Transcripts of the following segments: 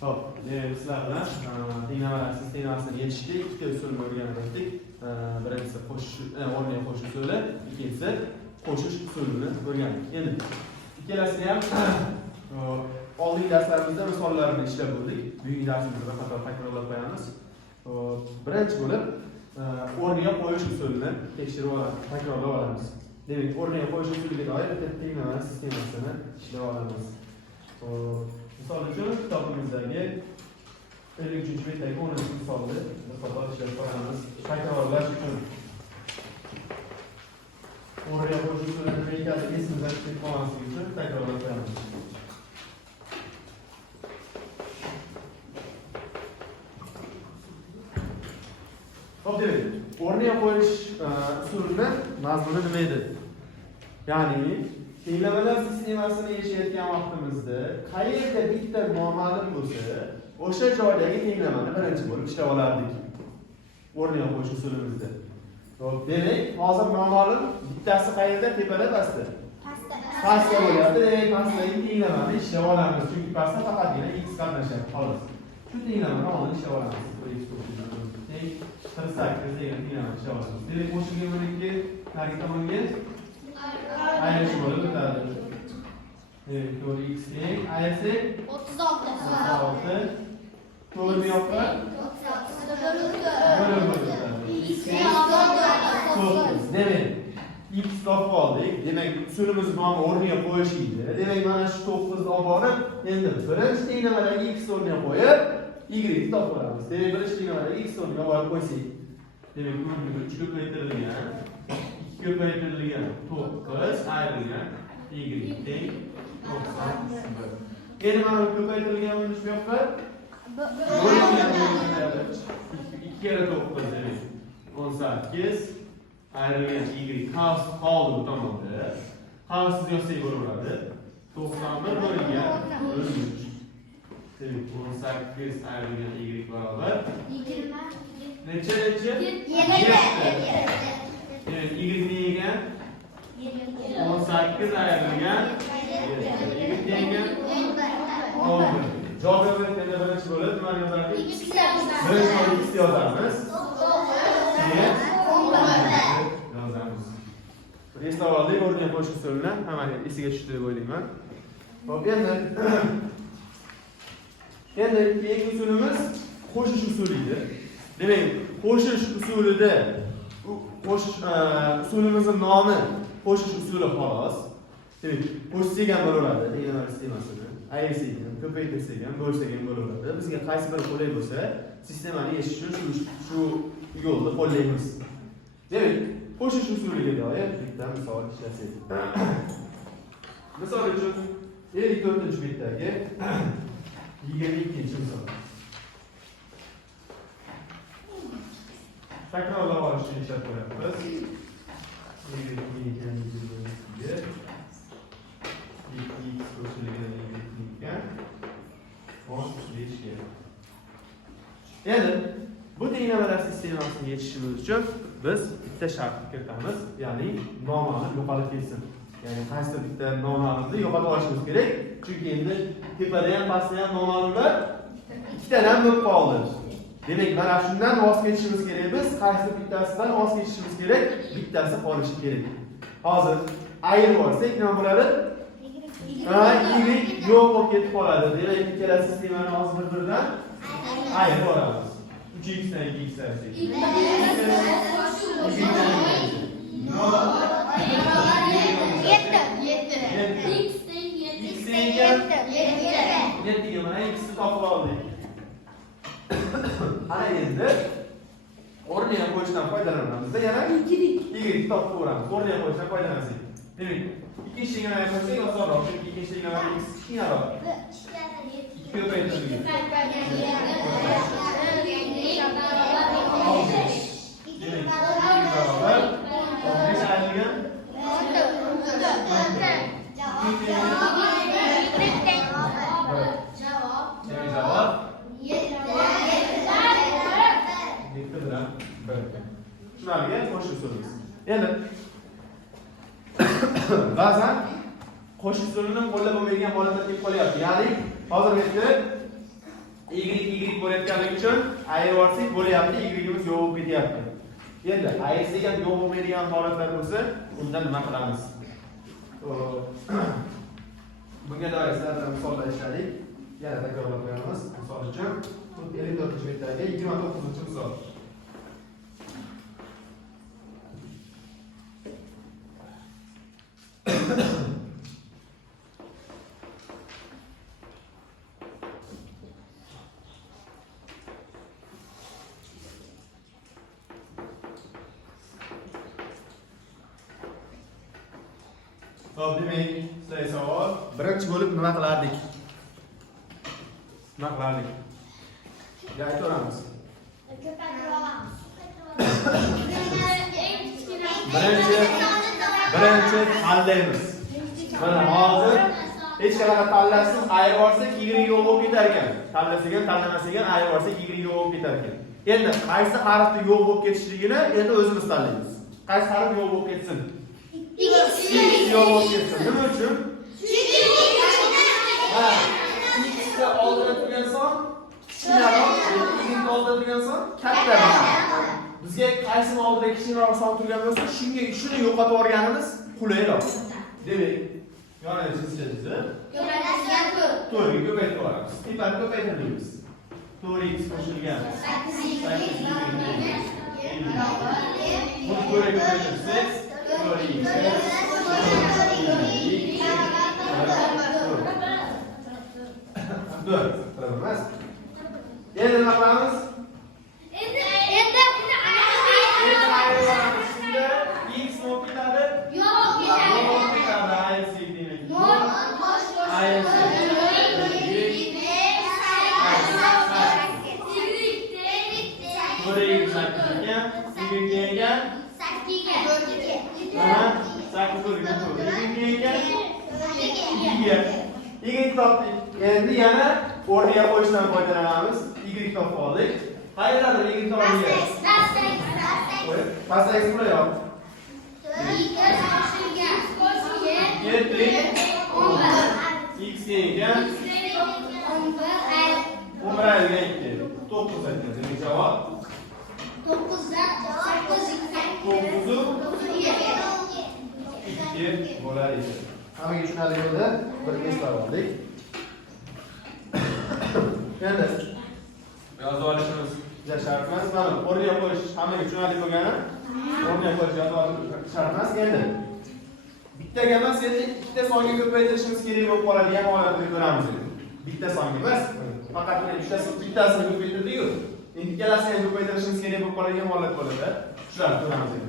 Hop, sizlar bilan tenglamalari sistemasini yechishga ikkita usulni o'rganib o'tdik. Birinchisi o'rniga qo'shish usuli, ikkinchisi qo'shish usulini o'rgandik. Endi ikkalasini ham oldingi darslarimizda misollarni ishlab bo'ldik. Bugungi darsimizda bir qator takrorlab qo'yamiz. Birinchi bo'lib o'rniga qo'yish usulini tekshirib olamiz, takrorlab olamiz. Demak, o'rniga qo'yish usuliga doir tenglamalari sistemasini ishlab olamiz. Misol uchun kitobimizdagi 53-betdagi 10-misolni bir qator ishlab qo'yamiz. Takrorlash uchun o'rniga qo'yish usulini nima ekanligini esimizdan chiqib qolmasligi uchun takrorlab qo'yamiz. Hop, demak, o'rniga qo'yish usulini mazmuni nima edi? Ya'ni tenglamalar sistemasini yechayotgan vaqtimizda qayerda bitta noma'lum bo'lsa, o'sha joydagi tenglamani birinchi bo'lib ishlab olardik. O'rniga qo'yish usulimizda. Demak, hozir noma'lum bittasi qayerda? Tepada, pastda? Pastda bo'lyapti. Demak, pastdagi tenglamani ishlab olamiz. Chunki pastda faqatgina x qatnashyapti, xolos. Shu tenglamani oldin ishlab olamiz. 48 degan tenglamani ishlab olamiz. Demak, qo'shilgan o'rniga narigi tomonga ayirish bo'lib o'tadi. 4x teng ayirsak 36. To'g'ri yoqqa 9. Demak, x topib oldik. Demak, usulimiz nomi o'rniga qo'yish edi. Demak, mana shu 9 ni olib borib, endi birinchi tenglamadagi x o'rniga qo'yib, y topib olamiz. Demak, birinchi tenglamadagi x o'rniga qo'yib qo'ysak. Demak, 3 ko'paytirilgan, 2 ko'paytirilgan 9 ayrilgan y teng 91. Endi mana bu ko'paytirilgan uni shu yoqqa 2 kere 9 demak 18 ayrilgan y qavsi qoldi bu tomonda. Qavsiz yozsak bo'laveradi. 91 bo'lgan 3. Demak, 18 ayrilgan y barobar 20. Necha? 7. Evet, y degan 18 ayrilgan 7 degan 10. Javob yozayotganda birinchi bo'lib nima yozardik? Birinchi x yozamiz. Keyin 11 yozamiz. Eslab oldik, o'rniga qo'yish usulini hamma esiga tushdi deb o'ylayman. Xo'p, endi keyingi usulimiz qo'shish usuli edi. Demak, qo'shish usulida usulimizning nomi qo'shish usuli xolos. Demak, qo'shsak ham bo'laveradi, tenglamalari sistemasini. Ayirsak ham, ko'paytirsak ham, bo'lsak ham bo'laveradi. Bizga qaysi biri qulay bo'lsa, sistemani yechish uchun shu yo'lda qo'llaymiz. Demak, qo'shish usuliga doir bitta misol ishlasak. Misol uchun 54-betdagi 22-misol. Takrorlab olish uchun ishlab ko'ramiz. X qo'shilgan y-ga 15 ga. Endi bu tenglamalar sistemasini yechishimiz uchun biz bitta shartni kiritamiz, ya'ni noma'lum yo'qolib ketsin. Ya'ni qaysi bitta noma'lumni yo'qotib olishimiz kerak. Chunki endi tepada ham, pastda ham noma'lumlar ikkitadan bo'lib qoldi. Demak, mana shundan voz kechishimiz kerak. Biz qaysi bittasidan voz kechishimiz kerak? Bittasi qolishi kerak. Hozir ayirib olsak nima bo'ladi? Y yo'q bo'lib ketib qoladi. Demak, ikkala sistemani hozir bir-biridan ayirib olamiz. 3x dan 2x ayirsak. 7 ga mana x'ni topib oldik. Ana endi o'rniga qo'yishdan foydalanamiz. Yana y topib ko'ramiz. O'rniga qo'yishdan foydalansak. Demak, ikkinchi tenglamani qo'ysak osonroq, chunki ikkinchi tenglamani x kichkinaroq. 2 ko'paytirilgan. Shunlarga qo'shish usulimiz. Endi ba'zan qo'shish usulini qo'llab bo'lmaydigan holatlar kelib qolyapti. Ya'ni hozir bu yerda y bo'layotganligi uchun ayirib olsak bo'lyapti, y'imiz yo'q bo'lib ketyapti. Endi ayirish degan yo'q bo'lmaydigan holatlar bo'lsa, unda nima qilamiz? Bunga doir sizlarga misollar ishladik. Yana takrorlab qo'yamiz. Misol uchun 54-betdagi 29-misol. Xo'p, demak, sizlarga savol. Birinchi bo'lib nima qilardik? Nima qilardik? Aytaveramiz. Birinchi tanlaymiz. Mana hozir hech qanaqa tanlashsiz ayirib olsak, y yo'q bo'lib ketar ekan. Tanlasak ham, tanlamasak ham ayirib olsak, y yo'q bo'lib ketar ekan. Endi qaysi harfni yo'q bo'lib ketishligini endi o'zimiz tanlaymiz. Qaysi harf yo'q bo'lib ketsin? X yo'q bo'lib ketsin. Nima uchun? X ga oldida turgan son kichkinaroq, y ga oldida turgan son kattaroq. Bizga qaysini oldida kichkinaroq son turgan bo'lsa, shuni yo'qotib olganimiz qulayroq. Demak, yana sizcha to'g'ri ko'paytirib olamiz. Tepani ko'paytiramiz. 4x qo'shilgan 8 buni ko'paytirsak 4 emas. Endi nima qilamiz? Endi x bo'lib ketadi. Yo'q ketadi. Endi yana o'rniga qo'yishdan foydalanamiz. Y topib oldik. Qayerdadir y topilgan? Pastdagi qilib yo'q. X ekan 11 ekan 9 ekan. Demak javob 9 dan 2 bo'lar edi. Hammaga tushunarli bo'ldi. Bir eslab oldik. Endi yozib olishimiz juda shart emas. Mana o'rniga qo'yish hammaga tushunarli bo'lgani, o'rniga qo'yish shart emas. Endi bittaga emas, endi ikkita songa ko'paytirishimiz kerak bo'lib qoladigan holatni ko'ramiz. Bitta songa emas, faqat bittasini ko'paytirdik-ku. Endi ikkalasini ham ko'paytirishimiz kerak bo'lib qoladigan holat bo'ladi. Shularni ko'ramiz endi.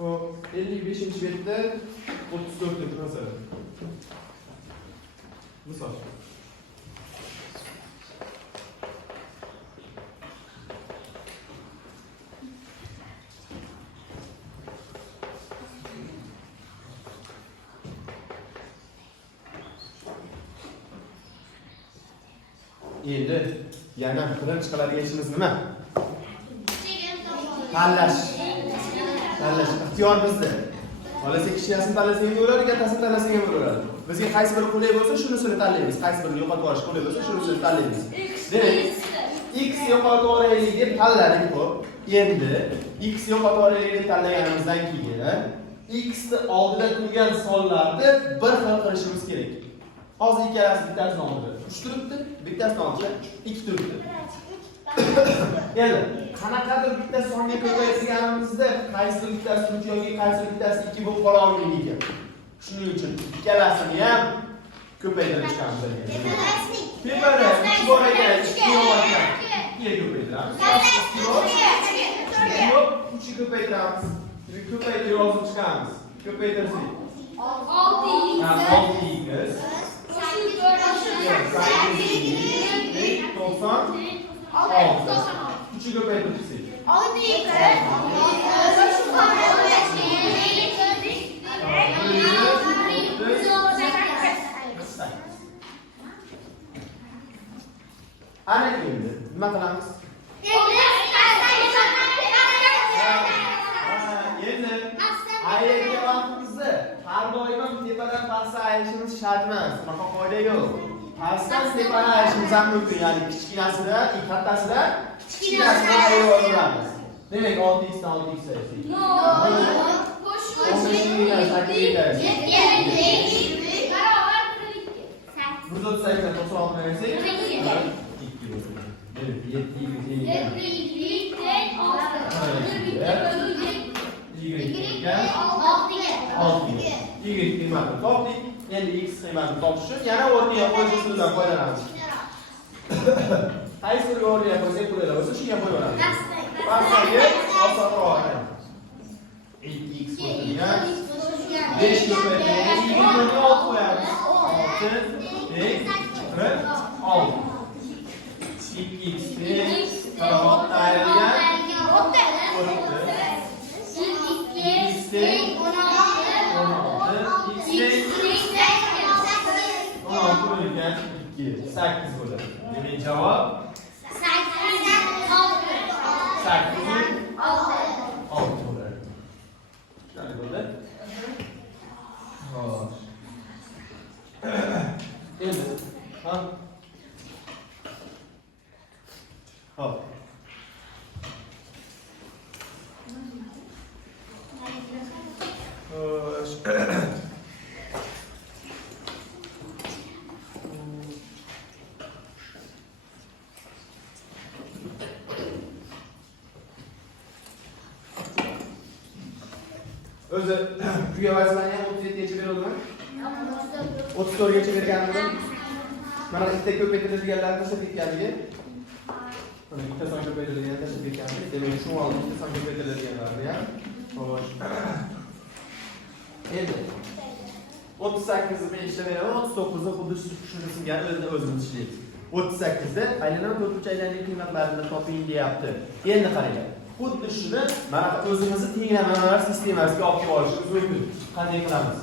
Hop, 55-betda 34 masalan. Misol. Endi yana birinchi qiladigan ishimiz nima? Tanlash. İxtiyor bizda. Xohlasak kichkinasini tanlasak ham bo'ladi, kattasini tanlasak ham bo'ladi. Bizga qaysi biri qulay bo'lsa, shunisini tanlaymiz. Qaysi birini yo'qotib olish qulay bo'lsa, shunisini tanlaymiz. Demak, x yo'qotib olaylik deb tanladik xo'p. Endi x yo'qotib olaylik deb tanlaganimizdan keyin x ni oldida turgan sonlarni bir xil qilishimiz kerak. Hozir ikkalasi bittasini oldida 3 turibdi, bittasini oldida 2 turibdi. Endi qanaqadir bitta songa ko'paytirganimizda qaysi bittasi 3 yoki qaysi bittasi 2 bo'lib qola olmaydi ekan. Shuning uchun ikkalasini ham ko'paytirib chiqamiz. Tepada 2 bor ekan, 2 bor ekan. 2 ga ko'paytiramiz. 2 bor. 3 ga ko'paytiramiz. Ko'paytirib yozib chiqamiz. Ko'paytirsak 6x 3 ko'paytirsak 6 Ana endi nima qilamiz? Endi ayirga vaqtimizda har doim tepadan pastga ayirishimiz shart emas. Bunaqa qoida yo'q. Pastdan tepadan ayirishimiz ham mumkin. Ya'ni kichkinasidan, kattasidan kichkinasiga ayirib olamiz. Demak 6x dan 6x ayirsak. Y qiymatini topdik. Endi x qiymatini topish uchun yana o'rniga qo'yish usulidan foydalanamiz. Qaysi biriga o'rniga qo'ysak bo'ladi, o'sha shunga qo'yaveramiz. Pastaga osonroq. 2x o'rniga 5 ko'paytirib 2 ni 6 qo'yamiz. 6 2x karavot ayrilgan 8 bo'ladi. Demak javob 8 bo'ladi. Qani bo'ldi? Xo'sh. Endi ha. Hop. Xo'sh. O'zi buga vazirlarni ham 37 gacha beradimi? 34 gacha bergandim. Mana bitta ko'paytirilganlarni tashlab ketganligi. Mana bitta son ko'paytirilganlarni tashlab ketgandik. Demak, shu oldi bitta son ko'paytirilganlarni ham. Xo'sh. Endi 38 ni ishlab beraman, 39 ni xuddi shuni singari o'zimiz ishlaymiz. 38 da aylanma to'rtinchi aylanning qiymatlarini toping deyapti. Endi qaranglar. Xuddi shuni mana o'zimizni tenglamalar sistemasiga olib olishimiz mumkin. Qanday qilamiz?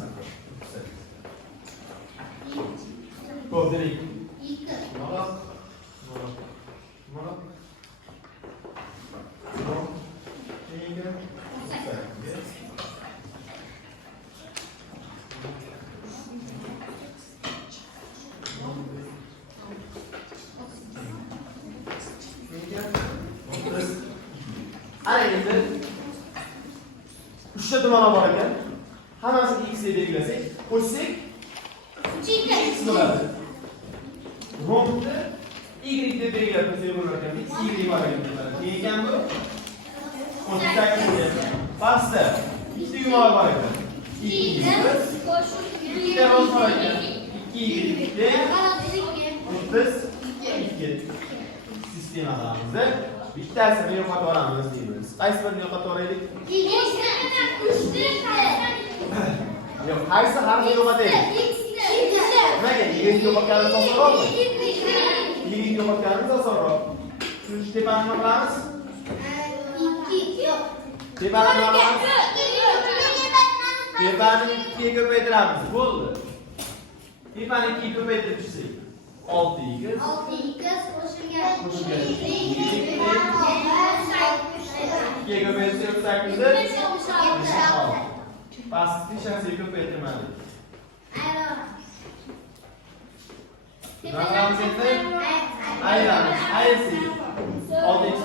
Ko'pchilik 2 mana ana endi uchta dumana bor ekan. Hammasini x deb belgilasak, qo'shsak x bo'ladi. Romni y deb belgilab qo'ysak bo'lar ekan. Y bor ekan. Ekan bu 38 pastda ikkita dumana bor ekan. 2 ikkita roz bor ekan. 2 32 sistemamizda bittasini yo'qotib olamiz deymiz. Qaysi birini yo'qotib olaylik? Yo'q, qaysi harfni yo'qotaylik? Nimaga? Yigit yo'qotganimiz osonroqmi? Yigit yo'qotganimiz osonroq. Uchinchi tepani nima qilamiz? 2 yo'q. Tepani nima qilamiz? Tepani 2 ga ko'paytiramiz. Bo'ldi. Tepani 2 ga ko'paytirib chiqsak 6 x qo'shilgan 2 ga ko'paytirsak 8 pastki shaxsiy ko'paytirmadi. Raqamimiz endi aylanamiz. Aysi 6x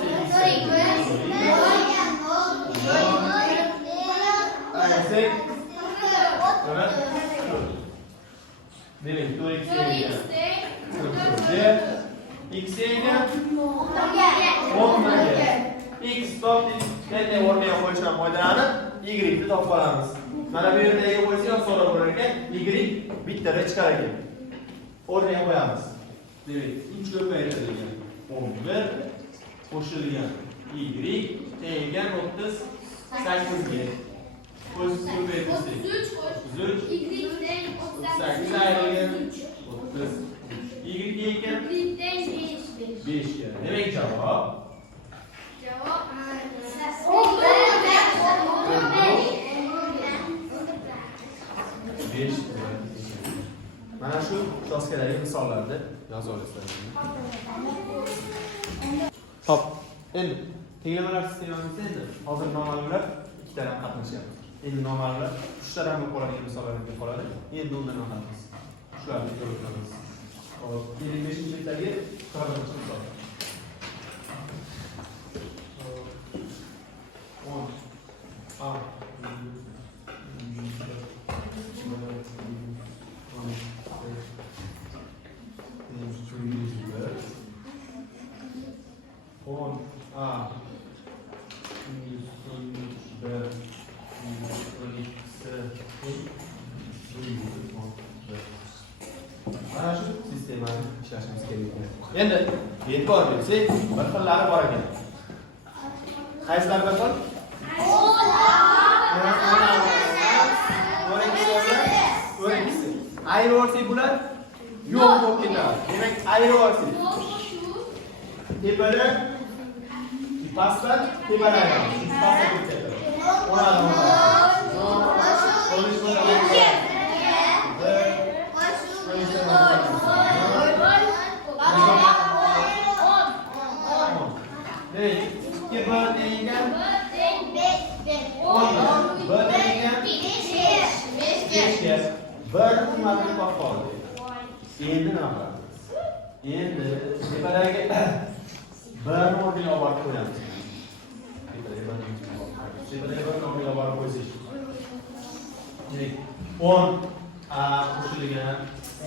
demek 4x x ekan 10 x topdik. Endi o'rniga qo'yishdan foydalanib y ni topib olamiz. Mana bu yerda y qo'ysak ham so'rab bo'lar ekan, y bittada chiqar ekan. O'rniga qo'yamiz. Demak, 3 ko'paytirilgan 11 qo'shilgan y tengan 38 ga. Qo'shib ko'paytirsak 33 y teng 38 ayrilgan 30 y ekan 5 ga. Demak javob 5. Mana shu doskadagi misollarni yozib olasizlar. Xo'p, endi tenglamalar sistemamizda endi hozir noma'lumlar ikkitadan qatnashyapti. Endi noma'lumlar uchtadan bo'lib qoladigan misollarga qoladi. Endi undan o'tamiz. Shularni ko'rib o'tamiz. Hop, 25-likdagi qirqinchi misol. Mana shu sistemani ishlashimiz kerak. Endi e'tibor bersak, bir xillari bor ekan. Qaysilari bir xil? Ayrı olsak bular yo'q bo'lib ketadi. Demak, ayrı olsak. Tepada, pastda, tepada aylanadi. Pastda ketadi. O'rnadi. Bir qiymatini topib oldik. Endi nima qilamiz? Endi tepadagi bir o'rniga olib borib qo'yamiz. Tepadagi bir o'rniga olib borib qo'ysak. 10 qo'shilgan,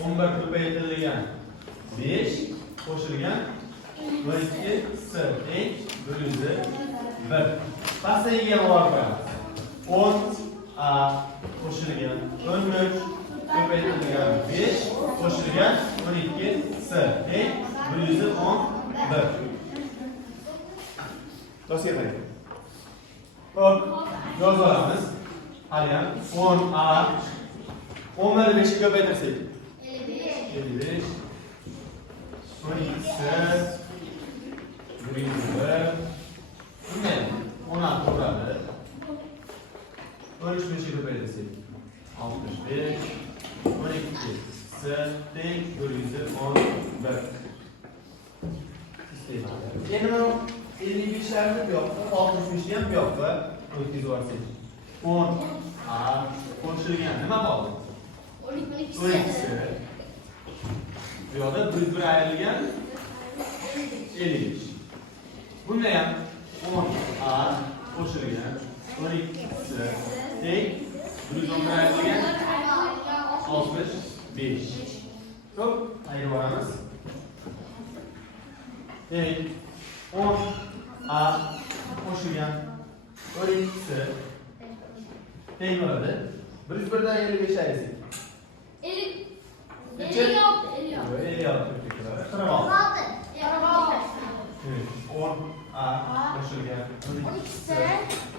11 ko'paytirilgan, 5 qo'shilgan, 12 s teng bo'ldi 1. Pastagiga olib qo'yamiz. 10 qo'shilgan, 13 ko'paytirilgan 5 qo'shilgan 12 s teng bo'ldi 11. Dosga qarang. Hop, yozib olamiz. Hali ham 10 11 5 ga ko'paytirsak 55 12 s bo'ldi 1. Bunday 16 bo'ladi. 13 5 ga ko'paytirsak 65 12 s teng bo'ldi 11. Sistema. Endi bu 55larni bu yoqqa, 65ni ham bu yoqqa o'tkazib yuborsak. 10 qo'shilgan nima qoldi? 12 s. Bu yoqda 1 ayrilgan 55. Bunda ham 10 qo'shilgan 12 s teng 1 ayrilgan 65. Xo'p, ayirib olamiz. 10 qo'shilgan 12 s teng bo'ladi. 1 dan 55 ayirsak. 56. 10 qo'shilgan 12 s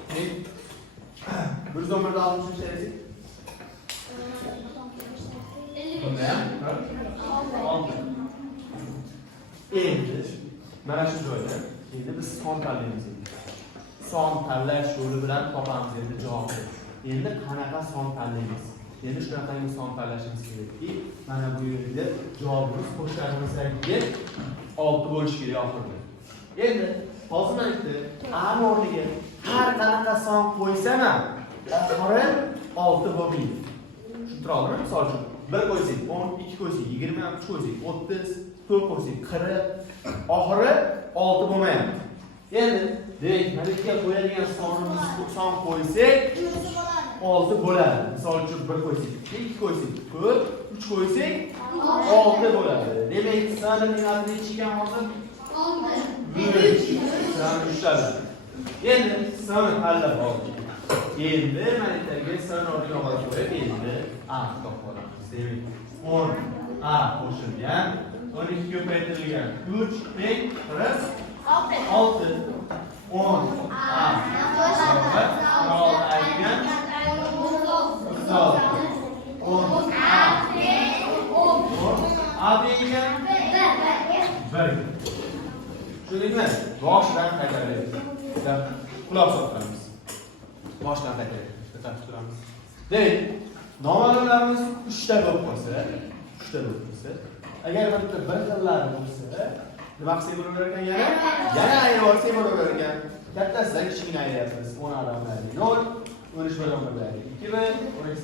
teng 1 dan 63 ayirsak. Endi mana shu joyda endi biz son tanlaymiz. Son tanlash yo'li bilan topamiz endi javobni. Endi qanaqa son tanlaymiz? Endi shunaqangi son tanlashimiz kerakki, mana bu yerda javobimiz qo'shganimizdagiga 6 bo'lishi kerak oxirida. Endi hozir men aytdim, A o'rniga har qanaqa son qo'ysam ham oxiri 6 bo'lmaydi. Tushuntira oldimmi? Misol uchun 1 qo'ysak, 10, 2 qo'ysak, 20, 3 qo'ysak, 30, 4 qo'ysak, 40, oxiri 6 bo'lmayapti. Endi demak, mana yerga qo'yadigan sonimiz son qo'ysak 6 bo'ladi. Misol uchun 1 qo'ysak, 2 qo'ysak, 4, 3 qo'ysak 6 bo'ladi. Demak, sonning qiymati necha ekan hozir? 6. Son ushladi. Endi son tanlab oldik. Endi mana yerga son o'rniga olib qo'yib, endi A topib olamiz. Demak, 10 qo'shilgan 12 ko'paytirilgan 3 teng 6. 10 aytgan 1. Tushundingmi? Boshdan qaytaramiz. Quloq solamiz. Boshdan qaytaramiz. Demak, noma'lumlarimiz 3 ta bo'lib qolsa, 3 3 ta bo'lsa, agar bitta bir xillari bo'lsa, nima qilsak bo'lar ekan yana? Yana ayirib olsak bo'lar ekan. Kattasidan kichkina ayiryapmiz. 10 alamlarni 0, 13 bilan birlaylik 2 va 12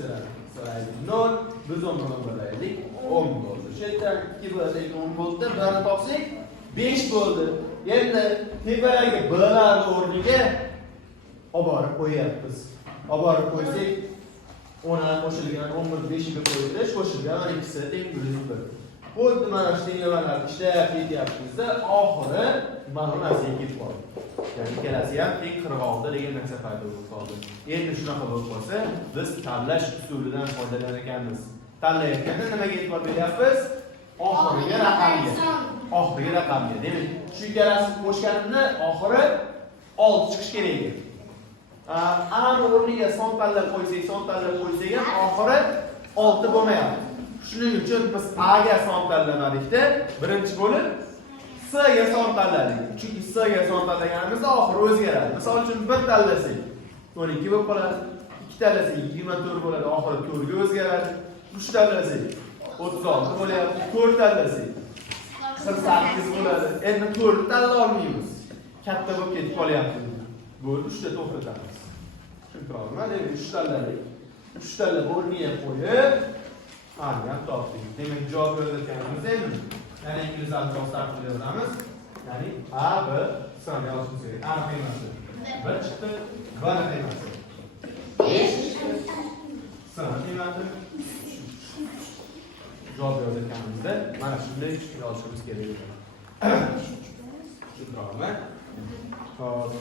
siraylik 0, biz 10 bilan birlaylik 10 bo'ldi. Shu yerdan 2 bo'lsak 10 bo'ldi, birni topsak 5 bo'ldi. Endi tepadagi blarni o'rniga olib borib qo'yapmiz. Olib borib qo'ysak 10 qo'shilgan 10 5 ga qo'ydik, qo'shilgan 12 teng bo'lib 1. Xuddi mana shu tenglarni ishlab ketyapmizda, oxiri mana bu narsaga ketib qoldi. Ya'ni ikkalasi ham teng qirg'oqda degan narsa paydo bo'lib qoldi. Endi shunaqa bo'lib qolsa, biz tanlash usulidan foydalanar ekanmiz. Tanlayotganda nimaga e'tibor beryapmiz? Oxiriga raqamga. Oxiriga raqamga. Demak, shu ikkalasini qo'shganimda oxiri 6 chiqish kerak edi. Ana o'rniga son tanlab qo'ysak ham oxiri 6 bo'lmayapti. Shuning uchun biz A ga son tanlamadikda, birinchi bo'lib S ga son tanladik. Chunki S ga son tanlaganimizda oxiri o'zgaradi. Misol uchun 1 tanlasak 12 bo'lib qoladi. 2 tanlasak 24 bo'ladi, oxiri 4 ga o'zgaradi. 3 tanlasak 36 bo'lyapti. 4 tanlasak 48 bo'ladi. Endi 4 tanlay olmaymiz. Katta bo'lib ketib qolyapti. Bo'ldi 3 ta to'xtatamiz. Tushuntiribman, demak 3 tanladik. 3 tanlab o'rniga qo'yib Ani ham topdik. Demak, javob yozayotganimiz endi. Yana ingliz alifbosi tartibida yozamiz. Ya'ni A, B, soniy yozishimiz kerak. A qiymati 1 chiqdi, B qiymati 5 chiqdi. S qiymati javob yozayotganimizda mana shunday yozishimiz kerak edi. Tushuntiribman. Xo'p.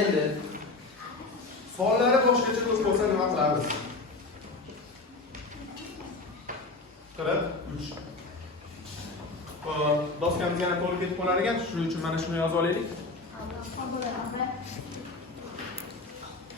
Endi savollari boshqacha bo'lib qolsa nima qilamiz? 43. Doskamiz yana to'lib ketib qolar ekan, shuning uchun mana shuni yozib olaylik.